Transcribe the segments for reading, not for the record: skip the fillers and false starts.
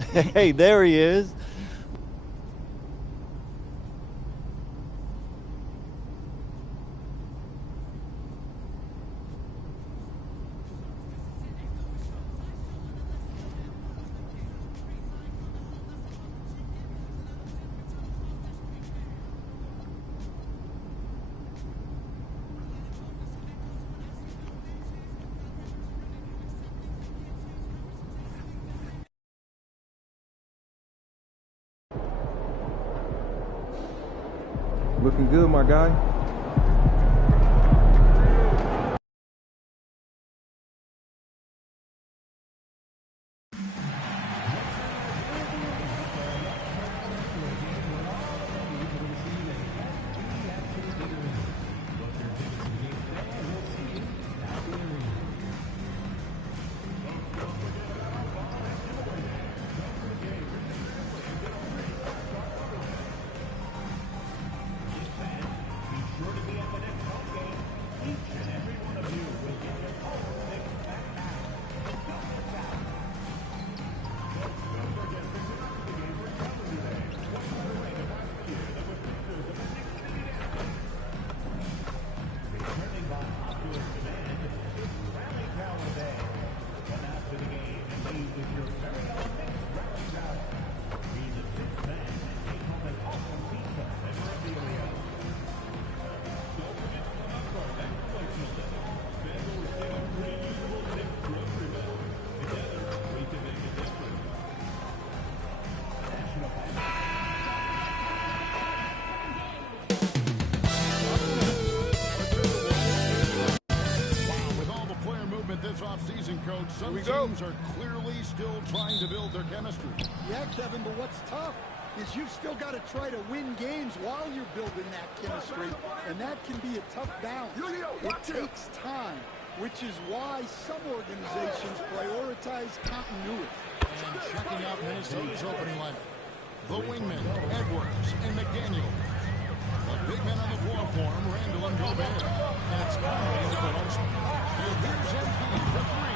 Hey, there he is. Looking good, my guy. Coach, some teams are clearly still trying to build their chemistry. Yeah, Kevin, but what's tough is you've still got to try to win games while you're building that chemistry, and that can be a tough balance. It takes time, which is why some organizations prioritize continuity. And checking out Minnesota's opening lineup, the wingmen, Edwards and McDaniel. The big men on the floor for him, Randall and Gobert. And it's Conley in the postman. And here's MP for three.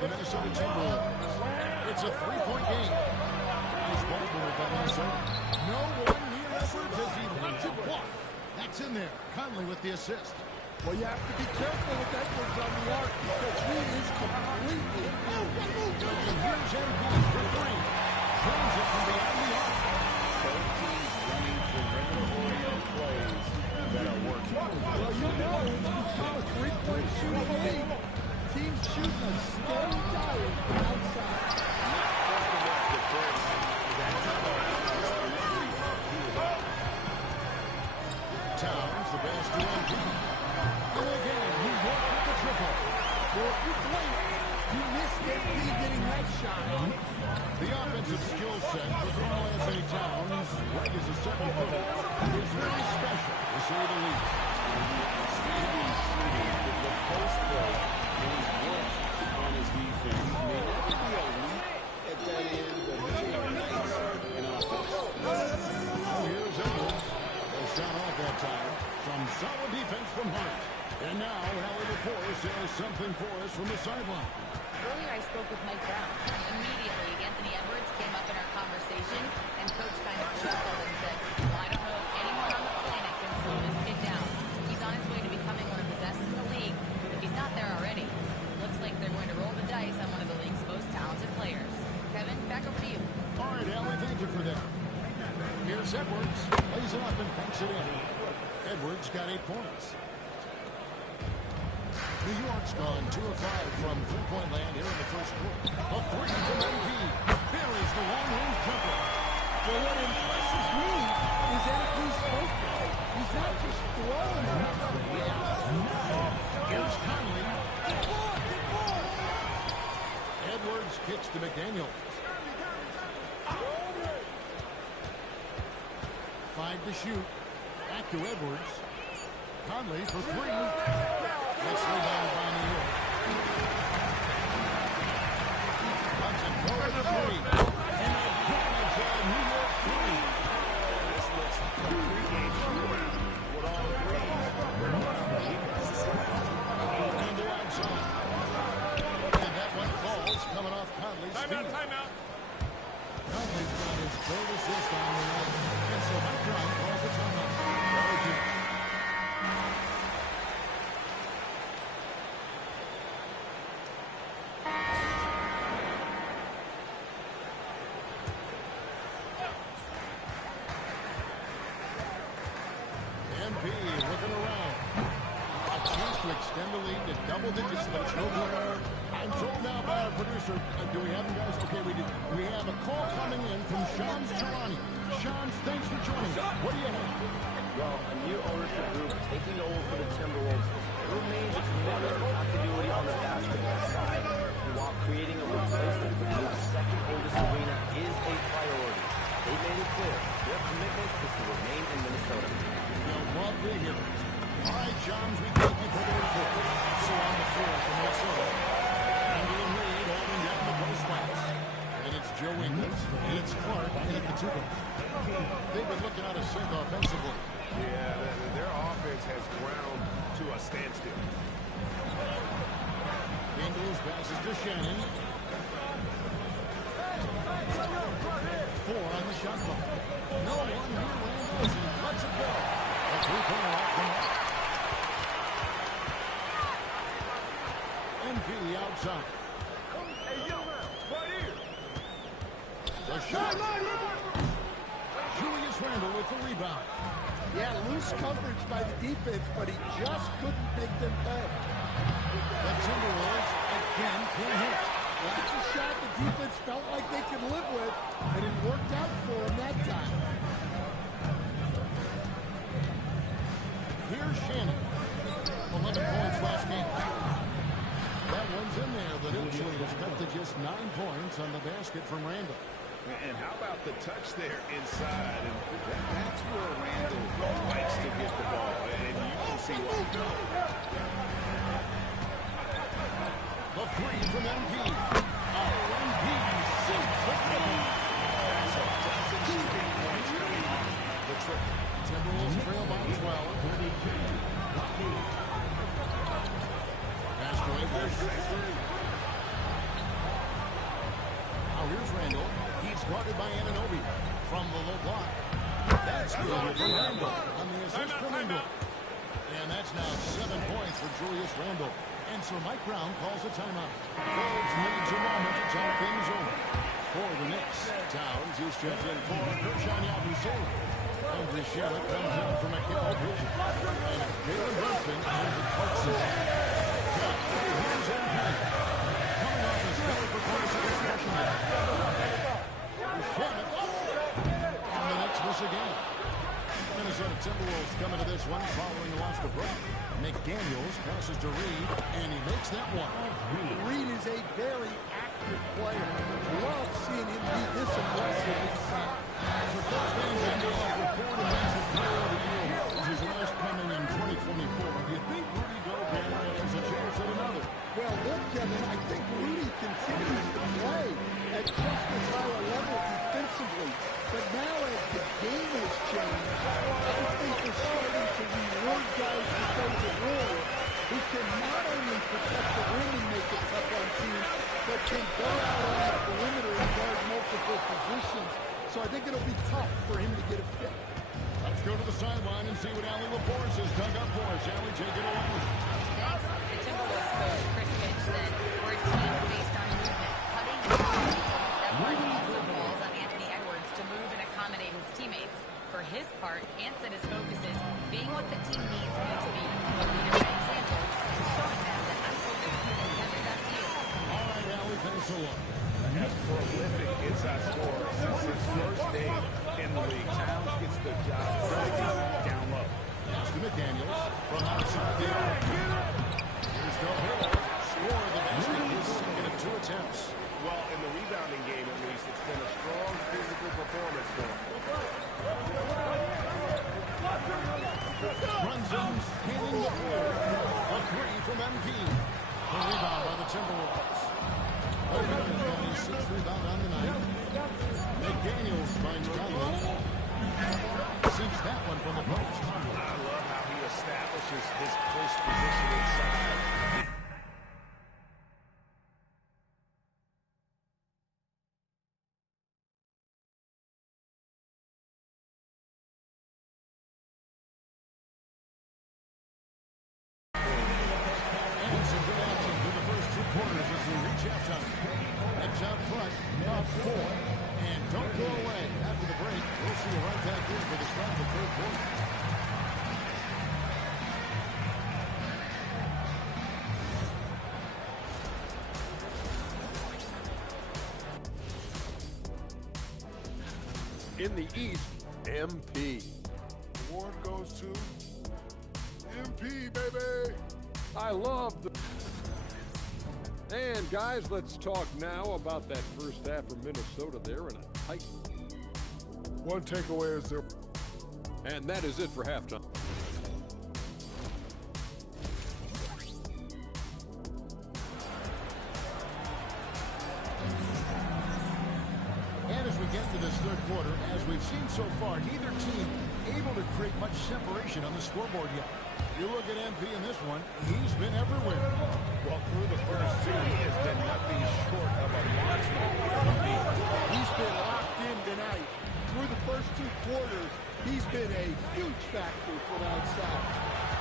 Minnesota Timberwolves. It's a three-point game. Nice ball movement by Minnesota. No one near Edwards as he lets it fly. That's in there. Conley with the assist. Well, you have to be careful with Edwards on the arc because he is completely out. And here's MP for three. Drains it from beyond the arc. Both teams running perimeter-oriented plays that are working. Well, you know, it's become a three-point shooting league. Teams shooting a steady diet from outside. Towns, the pass to MP. And again, New York with the triple. Well, if you blink, you missed MP getting that shot. The offensive skill set for Karl-Anthony Towns, right as a second-footer, is very special, to say the least. Outstanding shooting with the post play. He's worked on his defense. He may not be elite at that end, but he ignites an offense. Here's Edwards. A shot off that time. Some solid defense from Hart. And now, Hallie LaForce has something for us from the sideline. Earlier, I spoke with Mike Brown. Immediately, Anthony Edwards came up in our conversation, and Coach kind of chuckled and said, well, I don't know Edwards lays it up and banks it in. Edwards got 8 points. New York's gone 2 of 5 from three-point land here in the first quarter. A three from MP. There is the long-range jumper. Well, what impresses me is MP's focus. He's not just throwing it up for the Here's Conley. Edwards kicks to McDaniel. 5 to shoot. Back to Edwards. Conley for 3. That's rebounded by New York. Hudson goes to 3. And again, it's a New York 3. This looks like a three-game shootout with all threes. And they're outside. And that one falls coming off Conley's feet. Timeout. Conley's got his third assist on the night. And so Mike Brown calls a timeout. MP looking around. A chance to extend the lead to double digits, but it's no good. I'm told now by our producer, do we have them, guys? Okay, we do. We have a call coming in from Shams Charania. Shams, thanks for joining us. What do you have? Well, a new ownership group taking over for the Timberwolves. It remains a commitment to continuity on the basketball side, while creating a replacement for the second oldest arena is a priority. They made it clear their commitment is to remain in Minnesota. We'll love to hear it. All right, Shams, we thank you for the report. So on the floor from Minnesota, Andy Reid holding down the post spots. And it's Joe Ingles, and it's Clark, and at the 2. They've been looking out of sync offensively. Yeah, their offense has ground to a standstill. Ingles passes to Shannon. 4 on the shot clock. No one here lands, and lets it go. A three-pointer off the mark. MP outside. The shot. Julius Randle with the rebound. Yeah, loose coverage by the defense, but he just couldn't make them pay. The Timberwolves again can hit. That's a shot the defense felt like they could live with, and it worked out for them that time. Here's Shannon. 11 points last game. That one's in there. The Knicks lead is cut to just 9 points on the basket from Randle. And how about the touch there inside? And that's where Randle likes to get the ball, and you can see why. The 3 from MP. MP sinks the triple. That's a dozen straight points coming off the triple. Timberwolves trail by 12. Pass to Ingles. Now here's Randle. He's guarded by Anunoby from the low block. That's good from Randle on the assist from Ingles. And that's now 7 points for Julius Randle. And so Mike Brown calls a timeout. Wolves needs a moment to talk things over. For the Knicks, Towns is checked in for Kershaw Yabusele. Andrew Sherritt comes in for Mikal Bridges. And Jalen Brunson has a Clarkson. Here's MP. Coming off his stellar performance against Washington. Sherritt. And the Knicks miss again. Minnesota Timberwolves coming to this one following the loss to Brooklyn. McDaniels passes to Reed, and he makes that one. Reed is a very active player. Love seeing him be this aggressive inside. The first game Vanderbilt reported Defensive Player of the Year. This is last coming in 2024. Do you think Rudy Gobert has a chance at another? Well, look, Kevin, I think Rudy continues to play at just as high a level defensively. But now as the game has changed, I think we're starting to reward guys with those at war who can not only protect the rim and make it tough on teams, but can go out on the perimeter and guard multiple positions. So I think it'll be tough for him to get a fit. Let's go to the sideline and see what Allie LaForce has dug up for us. Allie, take it away. Thanks. The Timberwolves coach, Chris Finch, said we're a team based on movement, cutting and that work also falls on Anthony Edwards to move and accommodate his teammates. For his part, Hansen is focuses being what the team needs me to be. A leader by example, showing them that I'm open to whatever that's you. All right, Allie, thanks a lot. A prolific inside scorer since his first day in the league. Towns gets the job done down low. It's to McDaniels from outside the arc. Here's no hitter. Score the basket. His second of 2 attempts. Well, in the rebounding game, at least, it's been a strong physical performance for him. Brunson scanning the floor. A 3 from MP. A rebound by the Timberwolves. Open has got his 6th rebound on the night. McDaniels finds Conley. Sinks that one from the post. I love how he establishes his post position inside. And some good action through the first 2 quarters as we reach halftime. Nets out front, up 4. And don't go away. After the break, we'll see you right back in for the start of the 3rd quarter. In the East, MP. Award goes to MP, baby. I love the... And guys, let's talk now about that first half for Minnesota there in a tight... One takeaway is their... And that is it for halftime. And as we get to this 3rd quarter, as we've seen so far, neither team able to create much separation on the scoreboard yet. You look at MP in this one, he's been everywhere. Well, through the first 2, he has been nothing short of a marksman. He's been locked in tonight. Through the first 2 quarters, he's been a huge factor for the outside.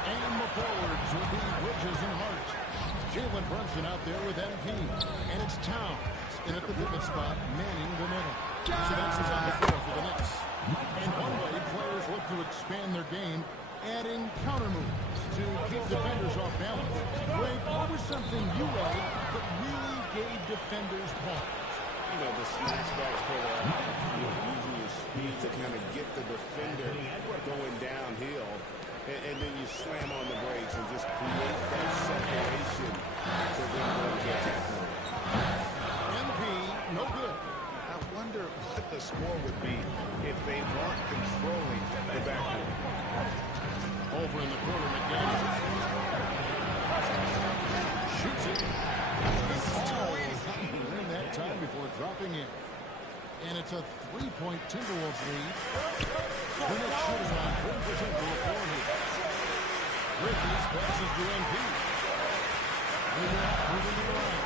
And the forwards will be Bridges and Hart. Jalen Brunson out there with MP. And it's Towns in at the pivot spot, manning the middle. Sedance is on the floor for the Knicks. And one way players look to expand their game, adding counter moves to keep defenders off balance. Greg, what was something you added that really gave defenders pause? You know, the snatch back pull using your speed to kind of get the defender going downhill. And then you slam on the brakes and just create that separation to then go to attack mode. MP, no good. I wonder what the score would be if they weren't controlling the backcourt. Over in the corner, McDaniels. Shoots it. He learned that time before dropping in. And it's a 3-point Timberwolves lead. The Knicks shooting on 40% for a 4 here. Bridges passes to MP. Moving to the line.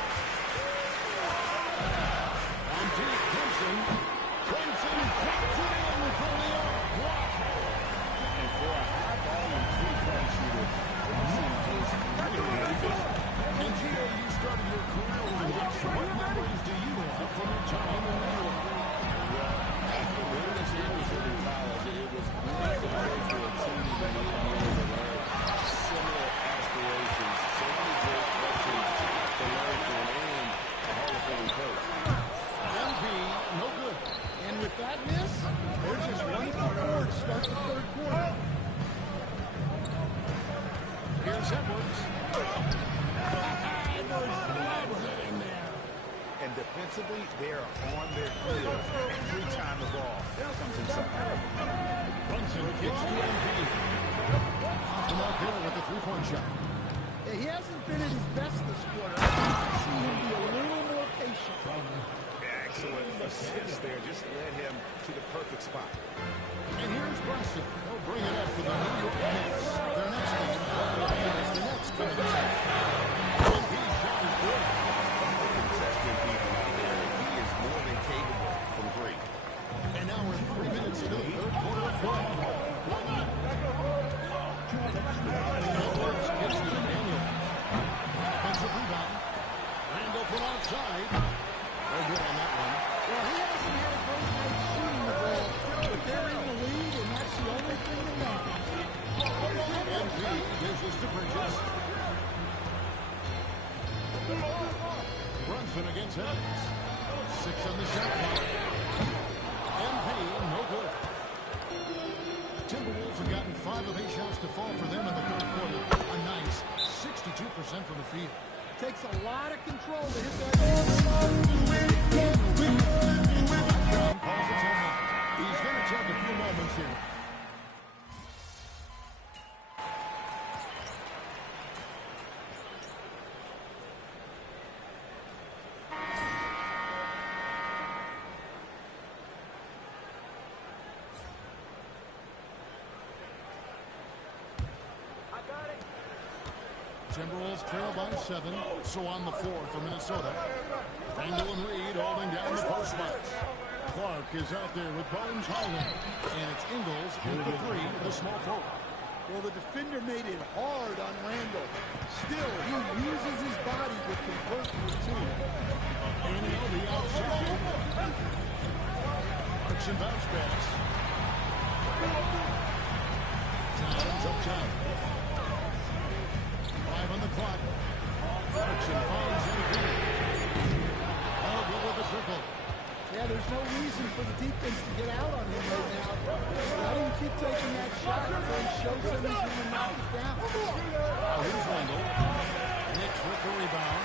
On deep, Clemson. Clemson drops it in from the arc. Wow. And for a high-volume three-point shooter, Clemson is really efficient. And Gio, you started your career with the Knicks. What memories do you have from your time in New York? Well, after winning the championship in college, it was great to play for a team in the NBA that had similar aspirations. So many great veterans to learn from and a Hall of Fame coach. MP, no good. And with that miss, they're just 1 for 4 to start the 3rd quarter. Here's Edwards. Edwards blabs it in there. And defensively, they are on their heels every time the ball comes inside. Brunson kicks to MP. Off the mark here with the 3-point shot. Yeah, he hasn't been at his best this quarter. I'd like to see him be a little more patient. Excellent assist there. Just led him to the perfect spot. And here's Brunson. They'll bring it up for the New York Knicks. Their next game, the Nets coming to town. MP's shot is good. Contested even out there. He is more than capable from 3. And now we're 3 minutes into the 3rd quarter of play. Edwards gets to Daniel. Offensive rebound. Randall from outside. No good on that one. Well, he hasn't had a great night shooting the ball, but they're in the lead, and Lance Edwards. 6 on the shot clock. MP, no good. Timberwolves have gotten 5 of 8 shots to fall for them in the third quarter. A nice 62% from the field. Takes a lot of control to hit that. Brown calls a timeout. He's going to take a few moments here. Timberwolves trail by 7, so on the floor for Minnesota. Randall and Reed holding down the post spots. Clark is out there with Bones Highland, and it's Ingles at the 3, the small forward. Well, the defender made it hard on Randall. Still, he uses his body to convert for 2. Anunoby outside. Clarkson bounce pass. Towns up top. 5 on the clock. Clarkson finds MVP. All good with the triple. Yeah, there's no reason for the defense to get out on him right now. Just let him keep taking that shot until he shows them he's going to knock it down. Here's Randall. Knicks with the rebound.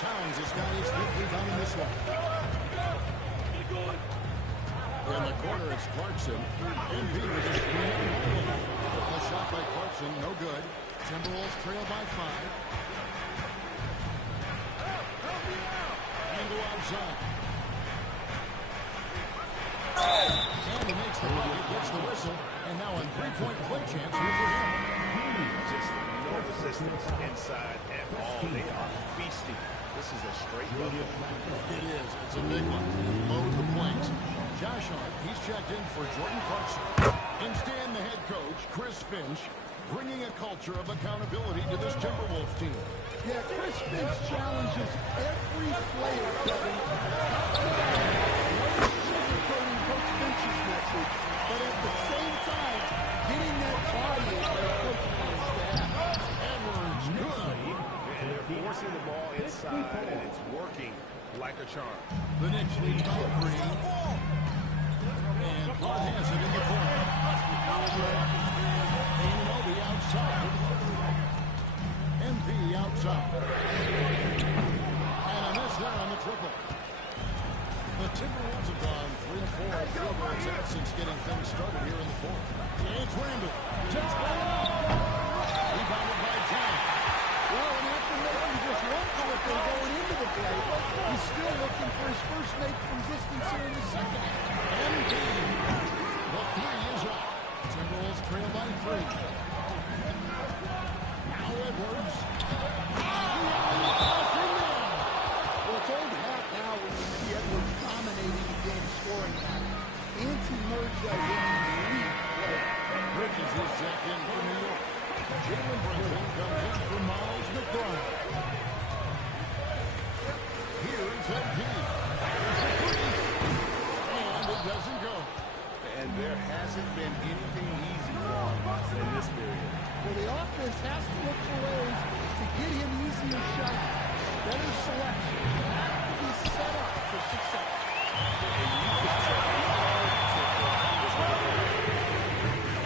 Towns has got his 5th rebound in this one. In the corner, it's Clarkson. MP with a screen. A shot by Clarkson, no good. Timberwolves trail by 5. Randall outside. And he makes the bucket, gets the whistle, and now a 3-point play chance here for him. Just no resistance inside at all. They are feasting. This is a straight bucket. It is. It's a big one. Load the points. Josh Hart, he's checked in for Jordan Clarkson. Instead, the head coach, Chris Finch, bringing a culture of accountability to this Timberwolves team. Yeah, Chris Finch challenges every player, Kevin. Sugarcoating Coach Finch's message, but at the same time, getting that body is their coaching on staff. Edwards, good. And they're forcing the ball inside, and it's working like a charm. The Knicks lead by 3. And Bud has it in the corner. Anunoby outside. MP outside. And a miss there on the triple. The Timberwolves have gone 3 of 4 field goal attempts since getting things started here in the 4th. It's Randall. Takes ball. Rebounded by Towns. Well, and after making just one triple going into the play, he's still looking for his first make from distance here in the second half. MP. The 3 is up. Timberwolves trail by 3. Now Edwards. Well, it's old hat now when you see Edwards dominating the game scoring now. Anthony Merge does it in elite play. Bridges is checked in for New York. Jalen Brunson comes in for Miles McBride. Here's MP. There's the 3. And it doesn't go. And there hasn't been anything easy for him in this period. Well, the offense has to look for ways to get him easier shots, better selection. They have to be set up for success.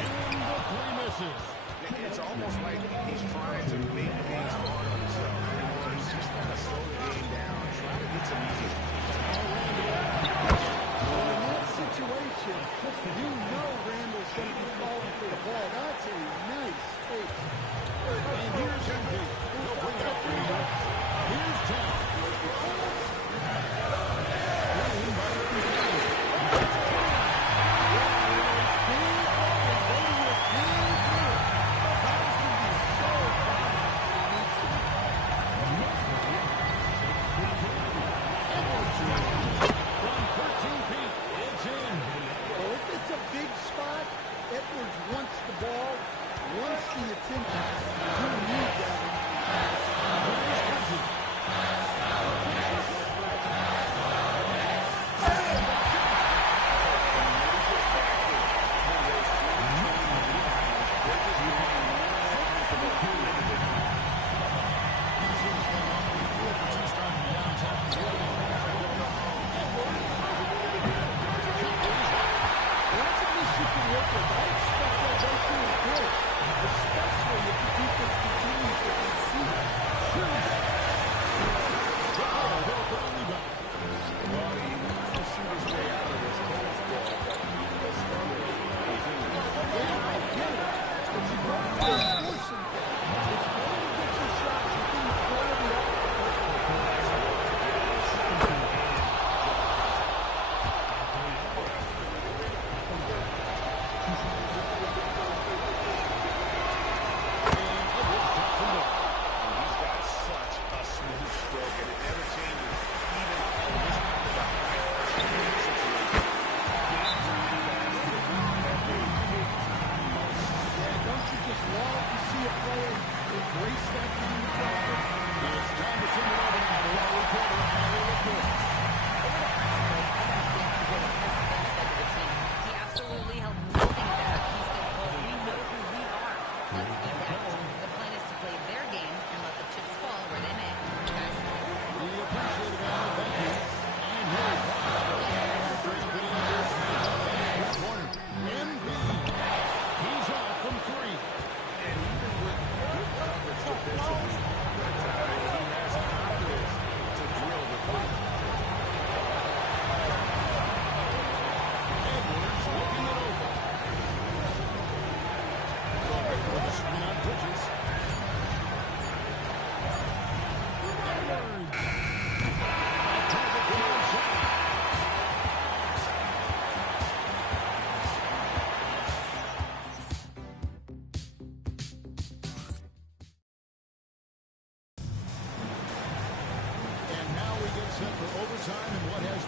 And the 3 misses. It's almost like he's trying to make things hard on himself. He's just kind of slow the game down, try to get some easy. Well, in that situation, you know Randall's going to be calling for the ball. That's a nice take. And here's MP. He'll bring it up for New York. Here's Towns. Playing by from 13 feet. It's in. Well, if it's a big spot, Edwards wants the ball, wants the attention. You need that.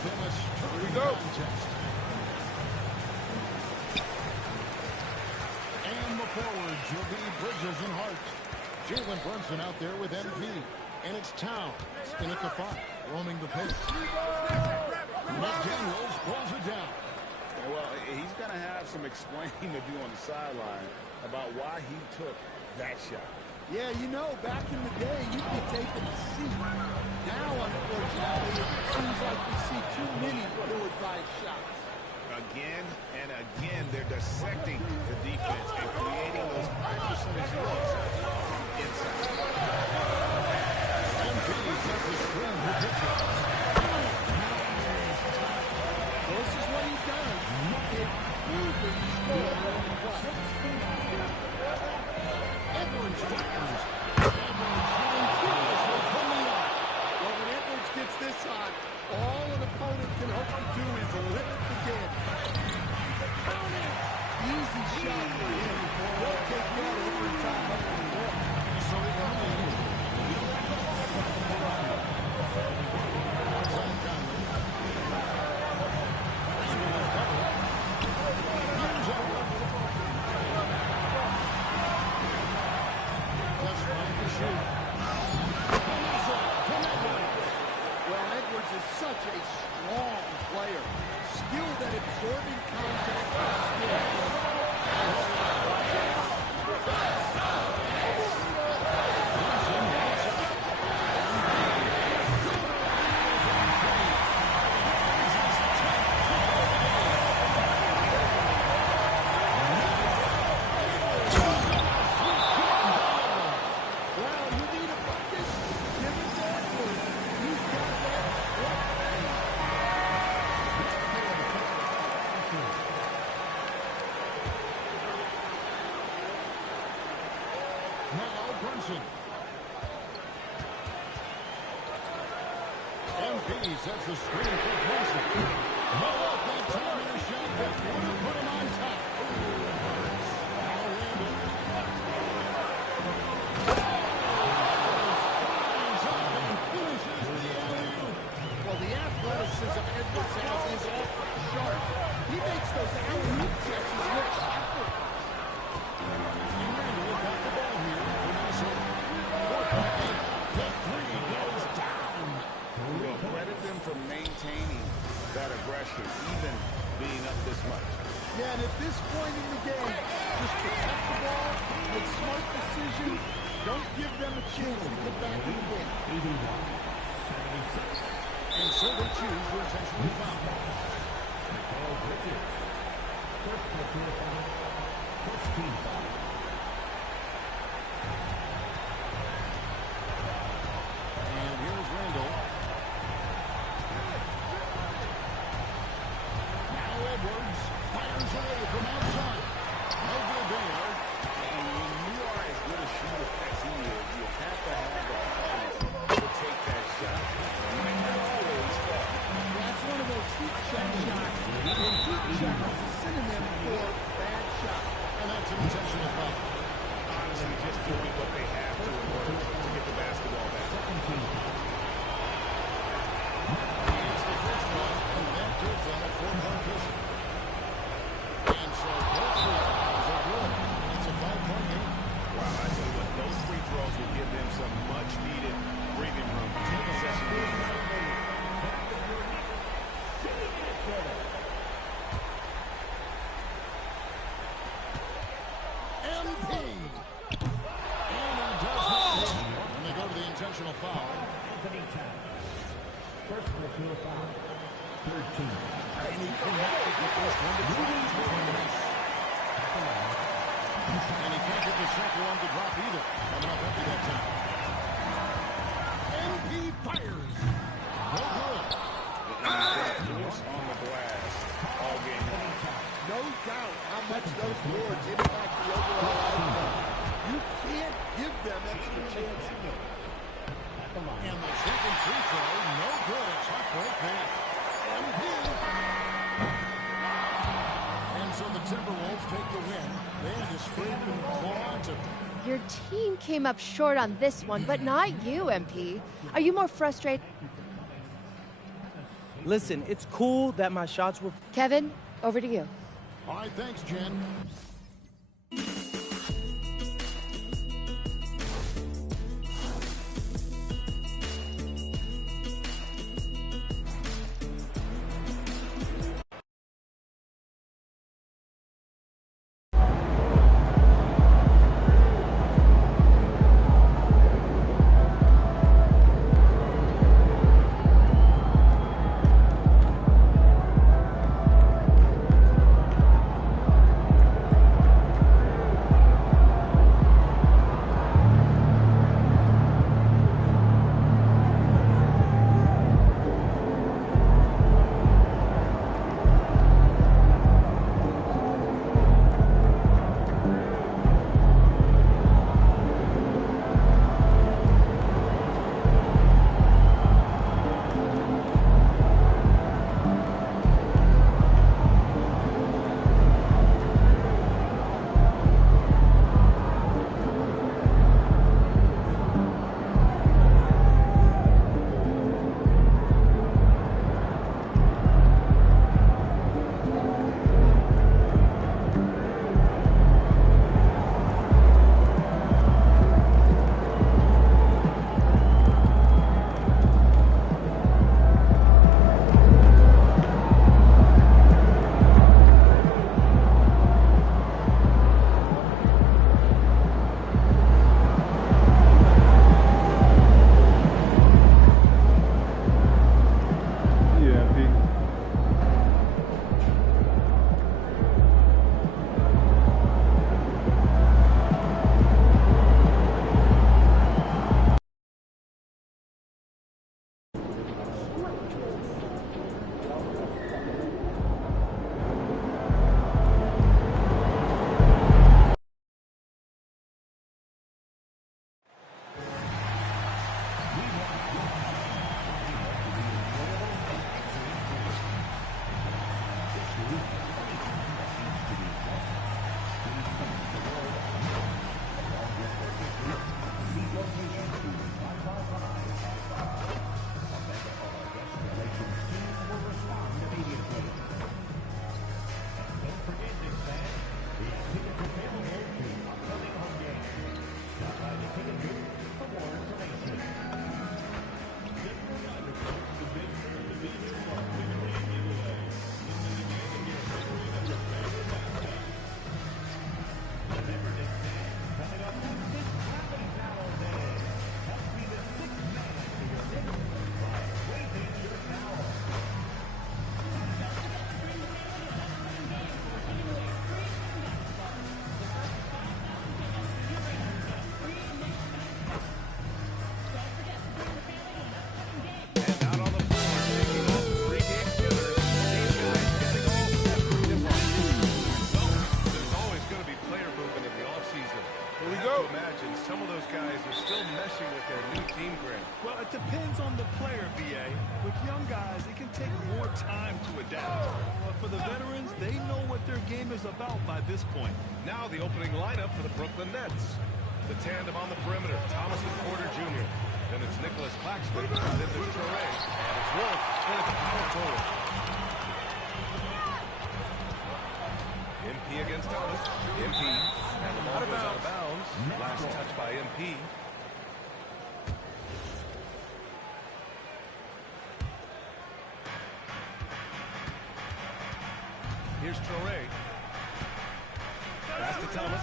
been a stirring contest. And the forwards will be Bridges and Hart. Jalen Brunson out there with MP. And it's Towns in at the 5, roaming the pitch. McDaniels pulls it down. Well, he's going to have some explaining to do on the sideline about why he took that shot. Yeah, you know, back in the day, you'd be taking a seat. Now, unfortunately, it seems like we see too many ill-advised shots. Again and again, they're dissecting the defense and creating those high percentage looks inside. This is what he does. It proven score on the play. Edwards fires. Well, when Edwards gets this hot, all an opponent can hope to do is limit the game. Easy shot for him. They'll take that every time up the floor. So he comes in. Well, Edwards is such a strong player. Skilled at absorbing contact Sets the screen for Brunson. No up that time in a shot that would have put him on top. Now Randall. Finishes the alley-oop. Well, the athleticism Edwards has is off the chart. He makes those alley-oop catches look effortless. And Randall has got the ball here for Minnesota. 4-point. The three goes down. We'll credit them for maintaining that aggression, even being up this much. Yeah, and at this point in the game, just protect the ball, make smart decisions, don't give them a chance to get back in the game. And so they choose to intentionally foul. First team foul. And here's Randall. Now Edwards fires away from outside. No good there. And when you are as good a shooter as he is, you have to have the confidence to take that shot. You may not always fall. That's one of those heat check shots. And heat check is a synonym for bad shot. And that's an intentional foul. Honestly, just doing what they have to in order to get the basketball back. It's the first one, and that gives them a 4-point cushion. And so both free throws are good. It's a 5-point game. Wow, I tell you what, those free throws will give them some much-needed breathing room. 2-possession lead. MP. And he does not. And they go to the intentional foul. First personal foul. 13. And he connected the first one to drop. And he can't get the second one to drop either. Coming up empty that time. MP fires. No good. Force on the glass all game long. No doubt how much those boards impact the overall outcome. You can't give them extra chances. And the second free throw, no good. A tough break there. MP. And so the Timberwolves take the win. They had to sprint and claw to... Your team came up short on this one, but not you, MP. Are you more frustrated? Listen, it's cool that my shots were... Kevin, over to you. All right, thanks, Jen. Depends on the player, B.A. With young guys, it can take more time to adapt. But for the veterans, they know what their game is about by this point. Now the opening lineup for the Brooklyn Nets. The tandem on the perimeter, Thomas and Porter Jr. Then it's Nicholas Claxton, and then there's Traore, and it's Wolf in at the power forward. MP against Thomas. MP, and the ball goes out of bounds. Last touch by MP. Here's Traore. Pass to Thomas.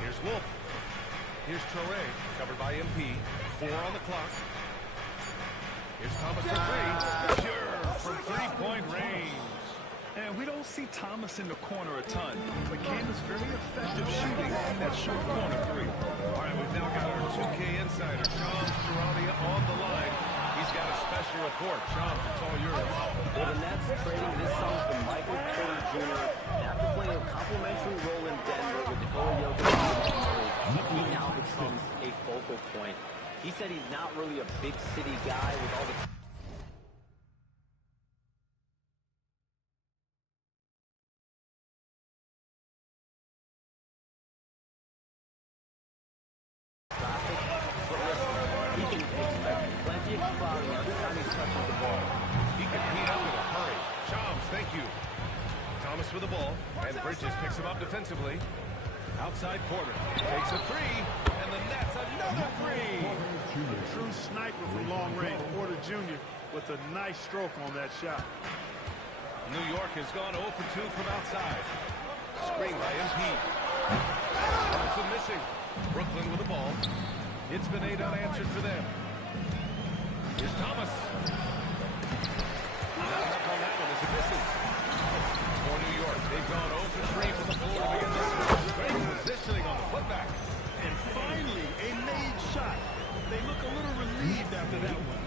Here's Wolf. Here's Traore, covered by MP. 4 on the clock. Here's Thomas for three. Sure, from three-point range. And we don't see Thomas in the corner a ton, but Cam is very effective shooting that short corner three. All right, we've now got our 2K insider, Shams Charania, on the line. He's got a special report. Shams, it's all yours. Well, the Nets trading this summer for Michael Porter Jr. After playing a complimentary role in Denver with Nikola Jokic, he now becomes a focal point. He said he's not really a big city guy with all the Thomas with the ball, and Bridges picks him up defensively. Outside corner, takes a three, and the net's another three. A true sniper from long range, Porter Jr. with a nice stroke on that shot. New York has gone 0 for 2 from outside. Screen by MP. Johnson missing. Brooklyn with the ball. It's been 8 unanswered for them. Here's Thomas. Not enough on that one as it misses. For New York, they've gone 0 for 3 from the floor to begin this one. Great positioning on the putback. And finally, a made shot. They look a little relieved after that one.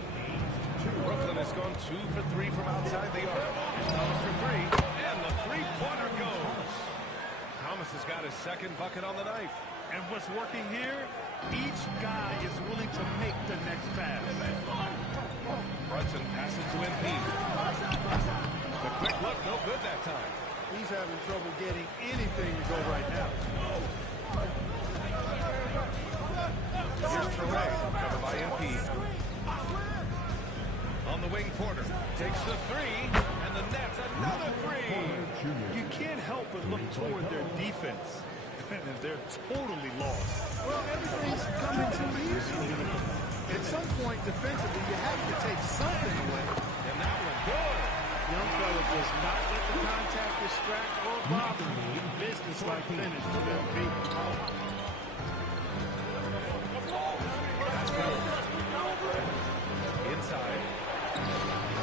Brooklyn has gone 2 for 3 from outside the arc. Here's Thomas for 3, and the three-pointer goes. Thomas has got his second bucket on the night. And what's working here, each guy is willing to make the next pass. Brunson passes to MP. The quick look, no good that time. He's having trouble getting anything to go right now. Here's Traore, covered by MP. On the wing, Porter takes the three, and the net's another three. You can't help but look toward their defense. They're totally lost. Well, everything's coming too easily. At some point, defensively, you have to take something away. And that one good. Young fella does not let the contact distract or bother him. Business-like finish for MP. Inside.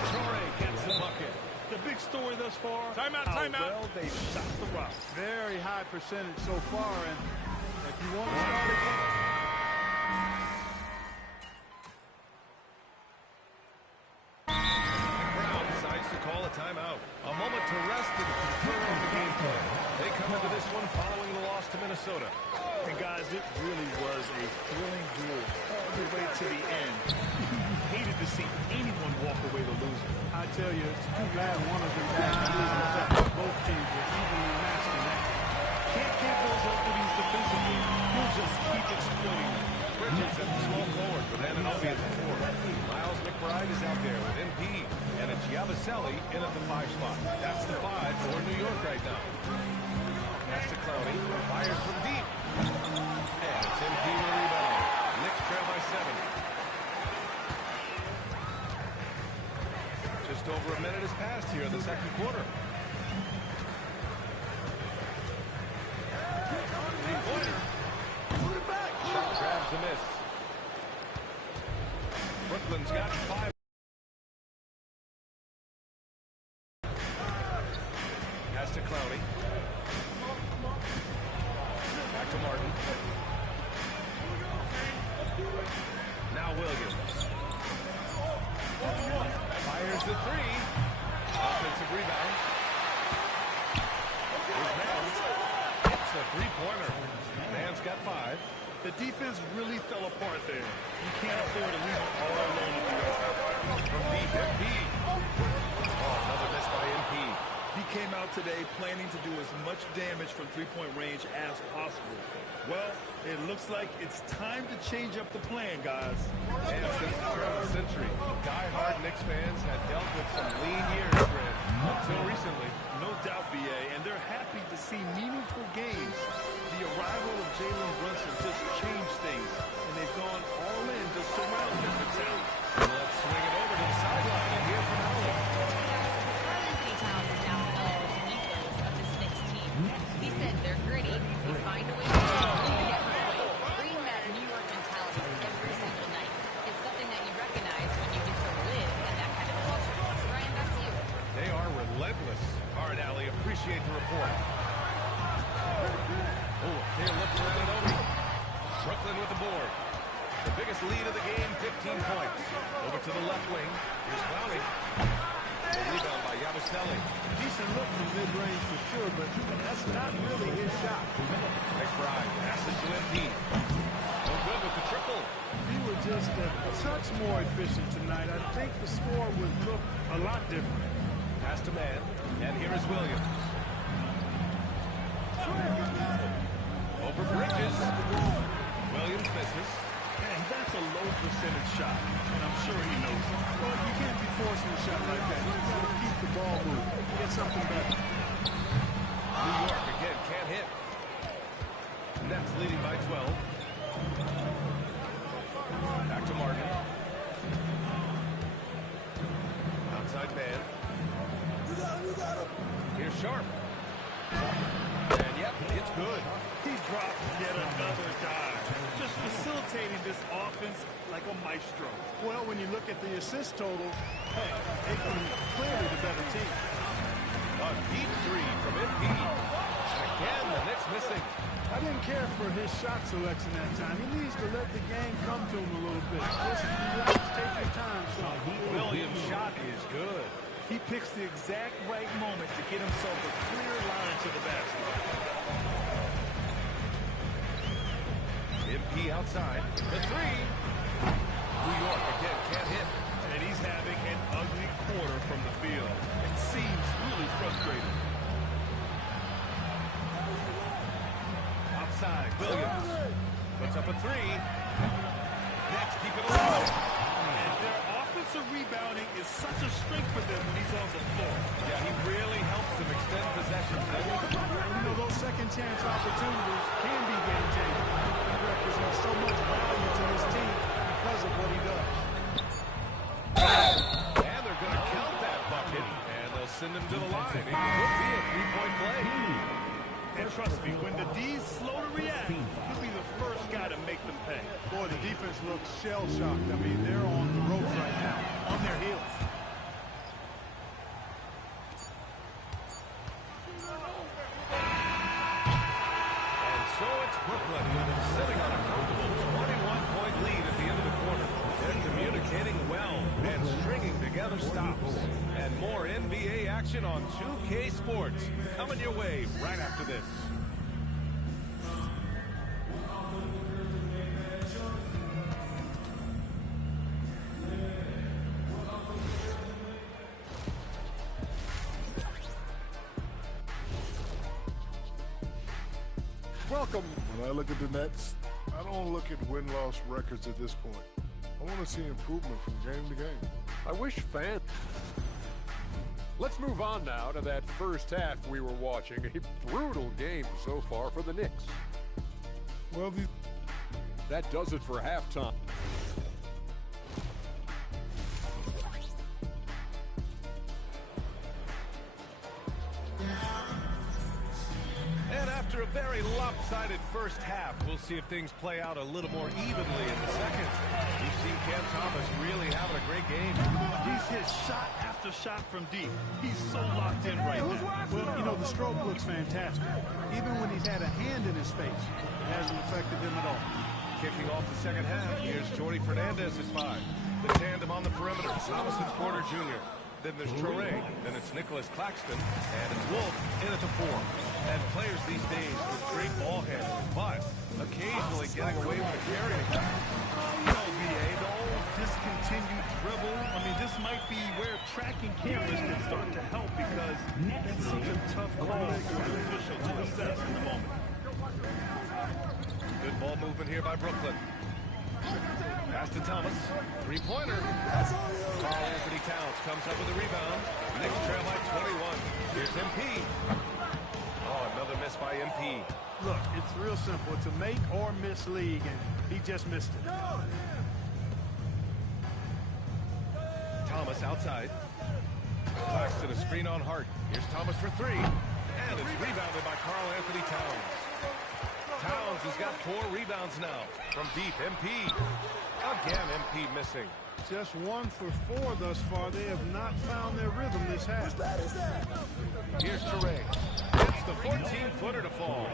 Traore gets the bucket. The big story thus far, Timeout. well they've shot the rock. Very high percentage so far, and if you want to start again. Brown decides to call a timeout. A moment to rest and confer on the game plan. They come into this one following the loss to Minnesota. And guys, it really was a thrilling duel all the way to the end. Hated to see anyone walk away the loser. I tell you, it's too bad one of them guys loses that both teams were evenly matched in that. Can't get those openings defensively. He'll just keep exploiting them. Bridges at the small forward with Anunoby at the 4. Miles McBride is out there with MP, and it's Yabusele in at the 5 spot. That's the 5 for New York right now. Pass to Clowney, fires from deep. And it's MP with a rebound. Knicks trail by 7. Just over a minute has passed here in the second quarter. Three-pointer. Grabs a miss. Brooklyn's got 5. Pass to Clowney. Back to Martin. Now Williams. Fires the 3. Offensive rebound. Here's Mans. It's a three-pointer. Mans got 5. The defense really fell apart there. You can't afford to leave it all alone at the end. From deep, MP. Oh, another miss by MP. He came out today planning to do as much damage from three-point range as possible. Well, it looks like it's time to change up the plan, guys. And since the turn of the century, die-hard Knicks fans had dealt with some lean years, Fred, until recently. No doubt, BA, and they're happy to see meaningful games. The arrival of Jalen Brunson just changed things, and they've gone all in to surround him with talent. Let's swing it over to the sideline and hear from Allen. Karl-Anthony Towns is now familiar with the ethos of this Knicks team. He said they're gritty, they find a way to bring that New York mentality every single night. It's something that you recognize when you get to live in that kind of culture. Ryan, back to you. They are relentless. All right, Allie, appreciate the report. Oh, clear look for Anunoby. Brooklyn with the board. The biggest lead of the game, 15 points. Over to the left wing. Here's Clowney. The rebound by Yabusele. Decent look from mid-range for sure, but that's not really his shot. McBride passes to MP. No good with the triple. If he were just a touch more efficient tonight, I think the score would look a lot different. Pass to Man, and here is Williams. Over Bridges. Williams misses. And that's a low percentage shot, and I'm sure he knows it. Well, you can't be forcing a shot like that. You got to keep the ball moving. Get something better. New York again can't hit. Nets leading by 12. Back to Martin. Outside man. Here's Sharp. And yep, it's good. He drops yet another dive. Just facilitating this offense like a maestro. Well, when you look at the assist totals, hey, they can clearly the better team. A deep three from MP. Again, the Knicks missing. I didn't care for his shot selection that time. He needs to let the game come to him a little bit. Just relax, take your time, son. Williams' shot is good. He picks the exact right moment to get himself a clear line to the basket. MP outside. The three. New York again can't hit. And he's having an ugly quarter from the field. It seems really frustrating. Outside, Williams puts up a three. Nets keep it alive. And their offensive rebounding is such a strength for them when he's on the floor. Yeah, he really helps them extend possessions. You know, those second chance opportunities can be game changing. He represents so much value to his team because of what he does. And they're going to count that bucket, and they'll send him to the line. It could be a three-point play. And trust me, when the D's slow to react, he'll be the first guy to make them pay. Boy, the defense looks shell-shocked. I mean, they're on the ropes right now, on their heels. And so it's Brooklyn, sitting on a comfortable 21-point lead at the end of the quarter. They're communicating well and stringing together stops. And more NBA action on 2K Sports coming your way right after this. Welcome. When I look at the Nets, I don't look at win-loss records at this point. I want to see improvement from game to game. I wish fans... Let's move on now to that first half we were watching. A brutal game so far for the Knicks. Well, that does it for halftime. And after a very lopsided first half, we'll see if things play out a little more evenly in the second. We've seen Cam Thomas really having a great game. He's hit shot after shot from deep. He's so locked in right now. Well, you know, the stroke looks fantastic. Even when he's had a hand in his face, it hasn't affected him at all. Kicking off the second half, here's Jordy Fernandez's five. The tandem on the perimeter, Thomas and Porter Jr. Then there's Toure, then it's Nicholas Claxton, and it's Wolf in at the four. And players these days with great ball handling, but occasionally getting away with a carrying foul. You know, BA, the old discontinued dribble. I mean, this might be where tracking cameras can start to help because that's such a tough call for an official to assess in the moment. Good ball movement here by Brooklyn. Pass to Thomas. Three-pointer. Karl Anthony Towns comes up with a rebound. Knicks trail by 21. Here's MP. Oh, another miss by MP. Look, it's real simple. It's a make or miss league, and he just missed it. Thomas outside. Claxton a screen on Hart. Here's Thomas for three. And it's rebounded by Karl Anthony Towns. Towns has got 4 rebounds now from deep. MP. Again, MP missing. Just 1 for 4 thus far. They have not found their rhythm this half. Here's Toure. It's the 14-footer to fall.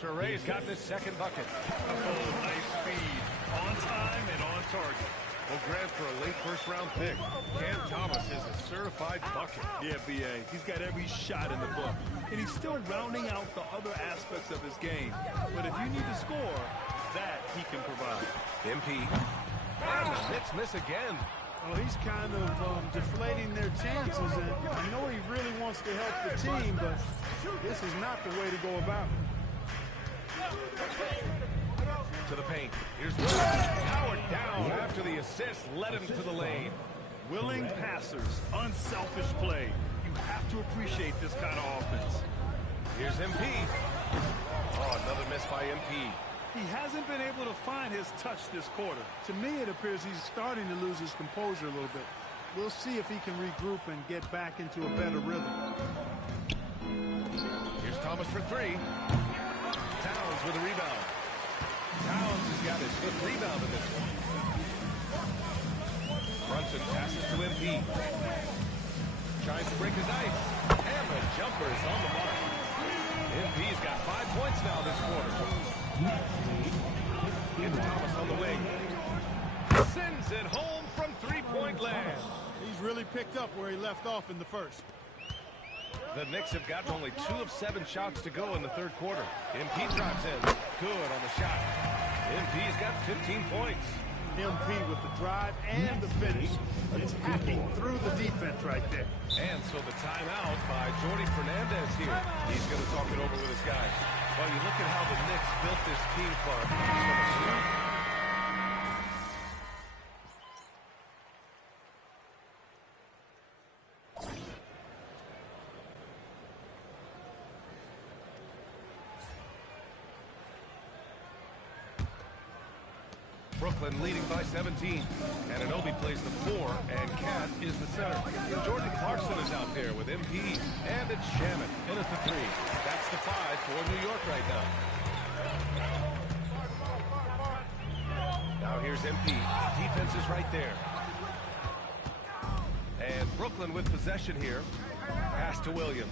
Toure's got his second bucket. Oh, nice speed. On time and on target. Well, Grant, for a late first-round pick, Cam Thomas is a certified bucket. Yeah, B.A. He's got every shot in the book. And he's still rounding out the other aspects of his game. But if you need to score, that he can provide. MP. And the Knicks miss again. Well, he's kind of deflating their chances, and I know he really wants to help the team, but this is not the way to go about it. To the paint. Here's Howard down after the assist led him to the lane. Willing passers, unselfish play. You have to appreciate this kind of offense. Here's MP. Oh, another miss by MP. He hasn't been able to find his touch this quarter. To me, it appears he's starting to lose his composure a little bit. We'll see if he can regroup and get back into a better rhythm. Here's Thomas for three. Towns with a rebound. Towns has got his fifth rebound in this one. Brunson passes to MP. Tries to break his ice. And the jumper is on the mark. MP's got 5 points now this quarter. It's Thomas on the wing. Sends it home from three-point land. He's really picked up where he left off in the first. The Knicks have gotten only 2 of 7 shots to go in the third quarter. MP drives in. Good on the shot. MP's got 15 points. MP with the drive and the finish. Attacking through the defense right there. And so the timeout by Jordi Fernandez here. He's going to talk it over with his guys. Well, you look at how the Knicks built this team, Clark. From a start. Brooklyn leading by 17. Anunoby plays the 4, and Cat is the center. Jordan Clarkson is out there with MP, and it's Shaman in at the 3. That's the 5 for New York right now. Now here's MP. Defense is right there. And Brooklyn with possession here. Pass to Williams.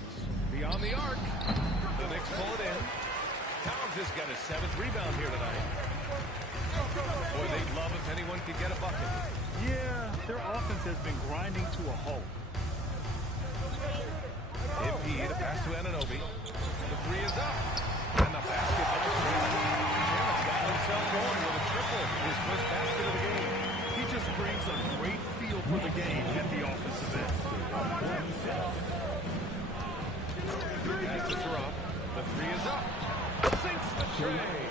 Beyond the arc. The Knicks pull it in. Towns has got his 7th rebound here tonight. Boy, they'd love if anyone could get a bucket. Yeah, their offense has been grinding to a halt. MP, the pass to Anunoby. The 3 is up. And the basket. Shaman's got himself going with a triple. His first basket of the game. He just brings a great feel for the game at the offensive end. Pass to Taraf. The 3 is up. Sinks the tray.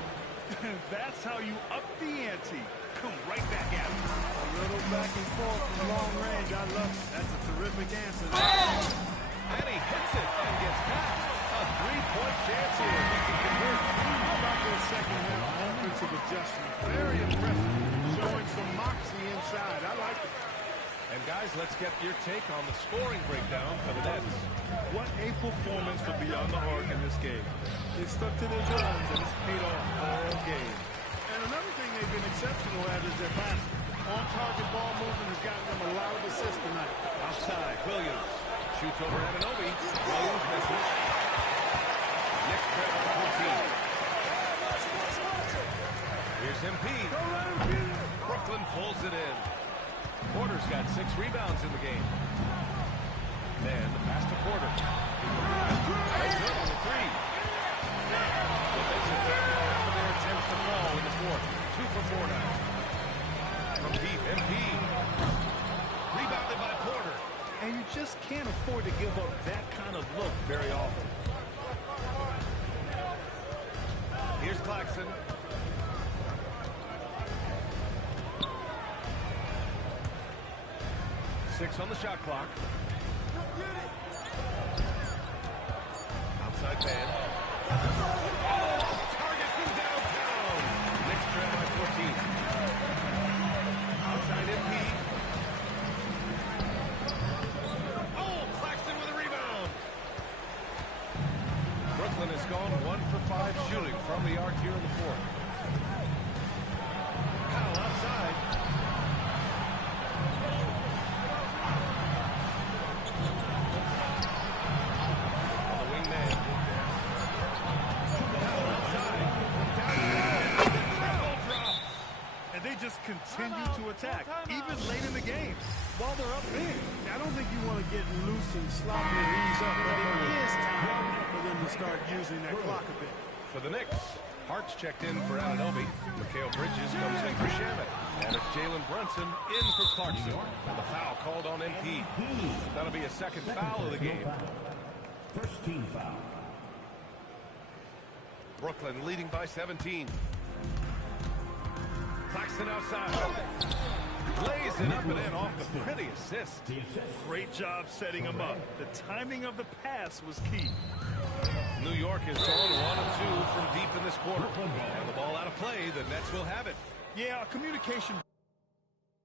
That's how you up the ante. Come right back at him. A little back and forth from long range. I love it. That's a terrific answer. And he hits it and gets past. A 3-point chance here. He can convert. How about those second half offensive adjustments? Very impressive. Showing some moxie inside. I like it. And guys, let's get your take on the scoring breakdown for the Nets. What a performance for Beyond the Arc in this game. They stuck to their guns and it's paid off all game. And another thing they've been exceptional at is their passing. On-target ball movement has gotten them a lot of assists tonight. Outside, Williams shoots over Anunoby. Williams misses. Knicks trail by 14. Here's MP. Brooklyn pulls it in. Porter's got 6 rebounds in the game. Then the pass to Porter. That's good on the 3. The Knicks have gotten half of their attempts to fall in the fourth. 2 for 4 now. From deep, MP. Rebounded by Porter. And you just can't afford to give up that kind of look very often. Here's Claxton. Six on the shot clock. Outside man. Target from downtown. Knicks trail by 14. Outside MP. Oh, Claxton with a rebound. Brooklyn has gone 1 for 5 shooting from the arc here in the fourth. Powell outside. Continue to attack, even late in the game, while they're up big. I don't think you want to get loose and sloppy and ease up, but it is time for them to start using that clock a bit. For the Knicks, Hart's checked in for Anunoby. Mikal Bridges comes in for Shaman. And it's Jalen Brunson in for Clarkson. And the foul called on MP. That'll be a second foul of the game. First team foul. Brooklyn leading by 17. Claxton outside. Lays it up and in off the pretty assist. Great job setting him up. The timing of the pass was key. New York has drawn 1 of 2 from deep in this quarter. And the ball out of play, the Nets will have it. Yeah, communication